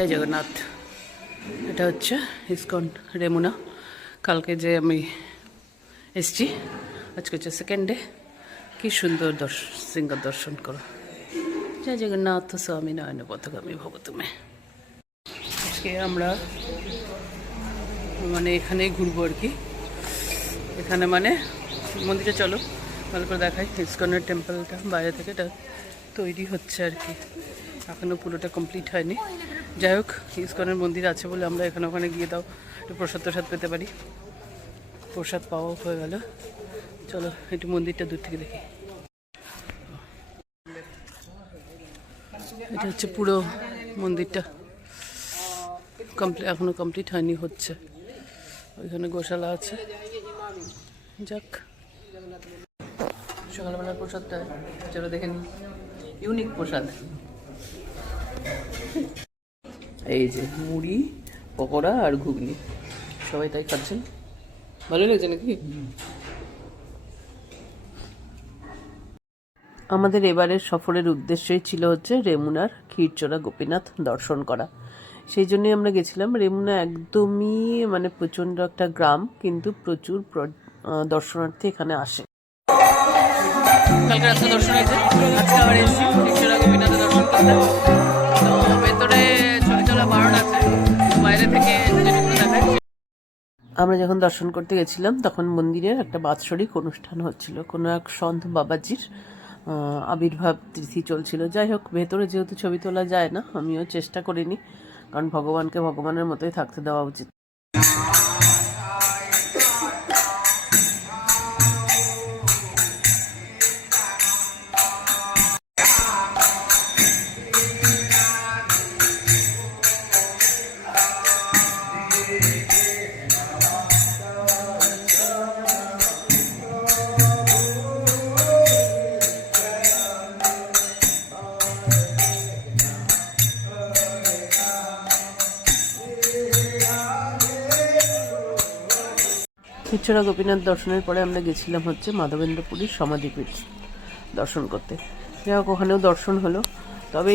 জয় জগন্নাথ। এটা হচ্ছে ইসকন রেমুনা। কালকে যে আমি এসছি, আজকে হচ্ছে সেকেন্ড ডে। কি সুন্দর সিংহ দর্শন করো। জয় জগন্নাথ স্বামী নয়ন পথগামী ভব তুমি। আজকে আমরা মানে এখানে ঘুরবো আর কি। এখানে মানে মন্দিরে চলো ভালো করে দেখাই। ইসকনের টেম্পলটা বাইরে থেকে এটা তৈরি হচ্ছে আর কি, এখনও পুরোটা কমপ্লিট হয়নি। যাই হোক, ইসকনের মন্দির আছে বলে আমরা এখানে ওখানে গিয়ে দাও একটু প্রসাদ পেতে পারি। প্রসাদ পাওয়া হয়ে গেল। চলো একটু মন্দিরটা দূর থেকে দেখি। এটা হচ্ছে পুরো মন্দিরটা, এখনো কমপ্লিট হয়নি, হচ্ছে। ওইখানে গোশালা আছে। যাক, সকালবেলার প্রসাদটা চলো দেখে নিই। ইউনিক প্রসাদ, এই যে মুড়ি, পকোড়া আর ঘুগনি, সবাই তাই খাচ্ছেন। ভালো লাগছে নাকি? আমাদের এবারের সফরের উদ্দেশ্যই ছিল হচ্ছে রেমুনার ক্ষীরচোরা গোপীনাথ দর্শন করা। সেই জন্যই আমরা গেছিলাম। রেমুনা একদমই মানে প্রচণ্ড একটা গ্রাম, কিন্তু প্রচুর দর্শনার্থী এখানে আসে। কালকে রাত্রে দর্শন হয়েছে, আজকে আবার এসেছি ক্ষীরচোরা গোপীনাথ দর্শন করতে। তো ভেতরে ছবি তোলা বারণ আছে, বাইরে থেকে যেটুকু দেখায়। আমরা যখন দর্শন করতে গেছিলাম তখন মন্দিরের একটা বাৎসরিক অনুষ্ঠান হচ্ছিল, কোনো এক সন্ত বাবাজির আবির্ভাব তিথি চলছিল। যাই হোক, ভেতরে যেহেতু ছবি তোলা যায় না, আমিও চেষ্টা করিনি, কারণ ভগবানকে ভগবানের মতোই থাকতে দেওয়া উচিত। ক্ষীরচোরা গোপীনাথ দর্শনের পরে আমরা গেছিলাম হচ্ছে মাধবেন্দ্রপুরীর সমাধিপীঠ দর্শন করতে। যাই হোক, ওখানেও দর্শন হলো, তবে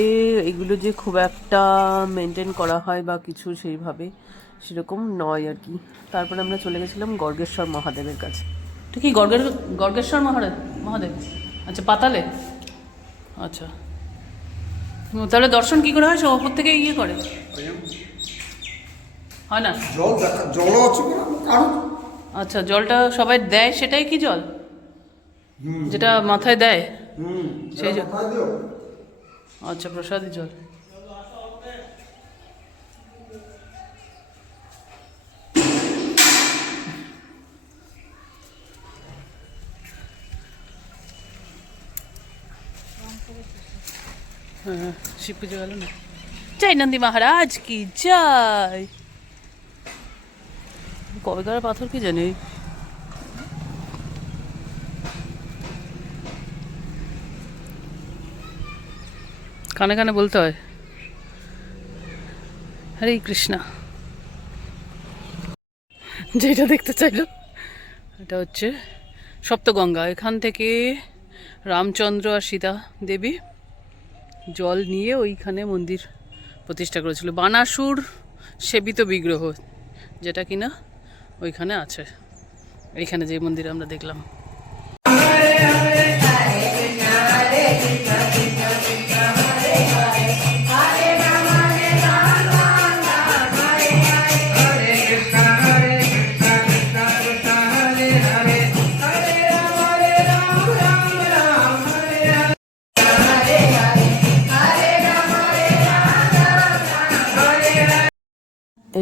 এগুলো যে খুব একটা মেনটেন করা হয় বা কিছু সেইভাবে সেরকম নয় আর কি। তারপরে আমরা চলে গেছিলাম গর্গেশ্বর মহাদেবের কাছে। এটা কি গর্গেশ্বর মহাদেব? আচ্ছা, পাতালে। আচ্ছা, তাহলে দর্শন কি করে হয়? সব ওপর থেকে ইয়ে করে হয় না? জল আছে। আচ্ছা, জলটা সবাই দেয়, সেটাই কি জল যেটা মাথায় দেয় সেই জল? আচ্ছা, প্রসাদের জল। হ্যাঁ, শিব পুজো গেল না। জয় নন্দী মহারাজ কি জয়। কবেকার পাথর কি জানি। কানে কানে বলতে হয় হরে কৃষ্ণা। যেটা দেখতে চাইল, এটা হচ্ছে সপ্তগঙ্গা। এখান থেকে রামচন্দ্র আর সীতা দেবী জল নিয়ে ওইখানে মন্দির প্রতিষ্ঠা করেছিল। বানাসুর সেবিত বিগ্রহ, যেটা কিনা ওইখানে আছে, এইখানে যে মন্দির আমরা দেখলাম।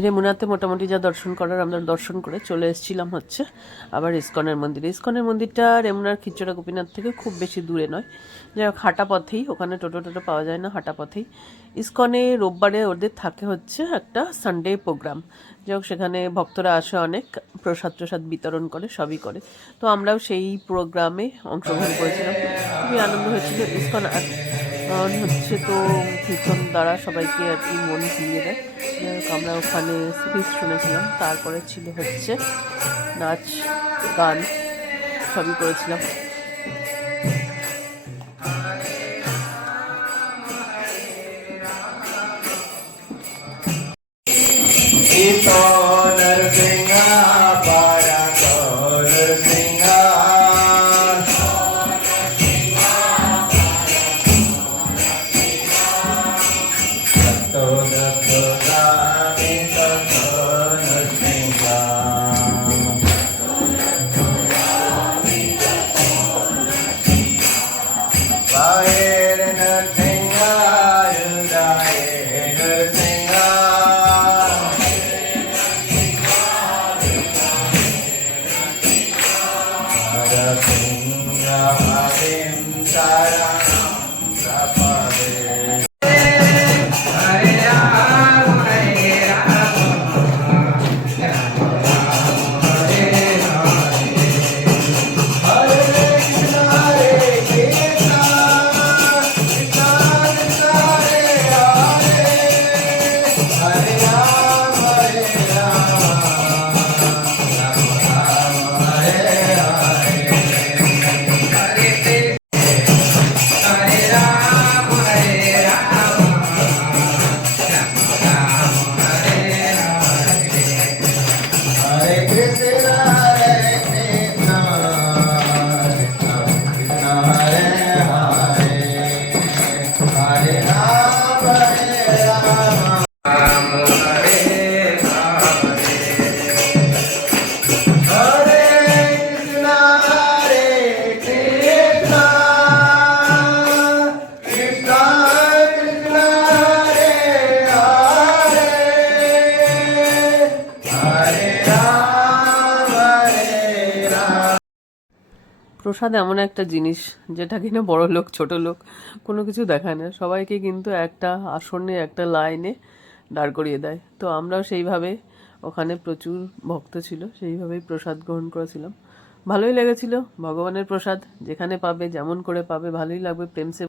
রেমুনাতে মোটামুটি যা দর্শন করার আমরা দর্শন করে চলে এসেছিলাম হচ্ছে আবার ইসকনের মন্দিরে। ইসকনের মন্দিরটা রেমুনার ক্ষীরচোরা গোপীনাথ থেকে খুব বেশি দূরে নয়, যাই হোক হাঁটা পথেই, ওখানে টোটো পাওয়া যায় না, হাঁটা পথেই। ইসকনে রোববারে ওদের থাকে হচ্ছে একটা সানডে প্রোগ্রাম। যাই হোক, সেখানে ভক্তরা আসে, অনেক প্রসাদ বিতরণ করে, সবই করে। তো আমরাও সেই প্রোগ্রামে অংশগ্রহণ করেছিলাম, খুবই আনন্দ হয়েছিল। ইসকন হচ্ছে তো কীর্তন দ্বারা সবাইকে আর কি মন ভুলিয়ে দেয়। আমরা ওখানে স্পিচ শুনেছিলাম, তারপরে ছিল হচ্ছে নাচ গান, সবই করেছিলাম। প্রসাদ এমন একটা জিনিস যেটা কিনা বড় লোক ছোট লোক কোনো কিছু দেখায় না, সবাইকে কিন্তু একটা আসনে একটা লাইনে দাঁড় করিয়ে দেয়। তো আমরাও সেইভাবে, ওখানে প্রচুর ভক্ত ছিল, সেইভাবেই প্রসাদ গ্রহণ করেছিলাম। ভালোই লেগেছিল, ভগবানের প্রসাদ যেখানে পাবে যেমন করে পাবে ভালোই লাগবে, প্রেম সে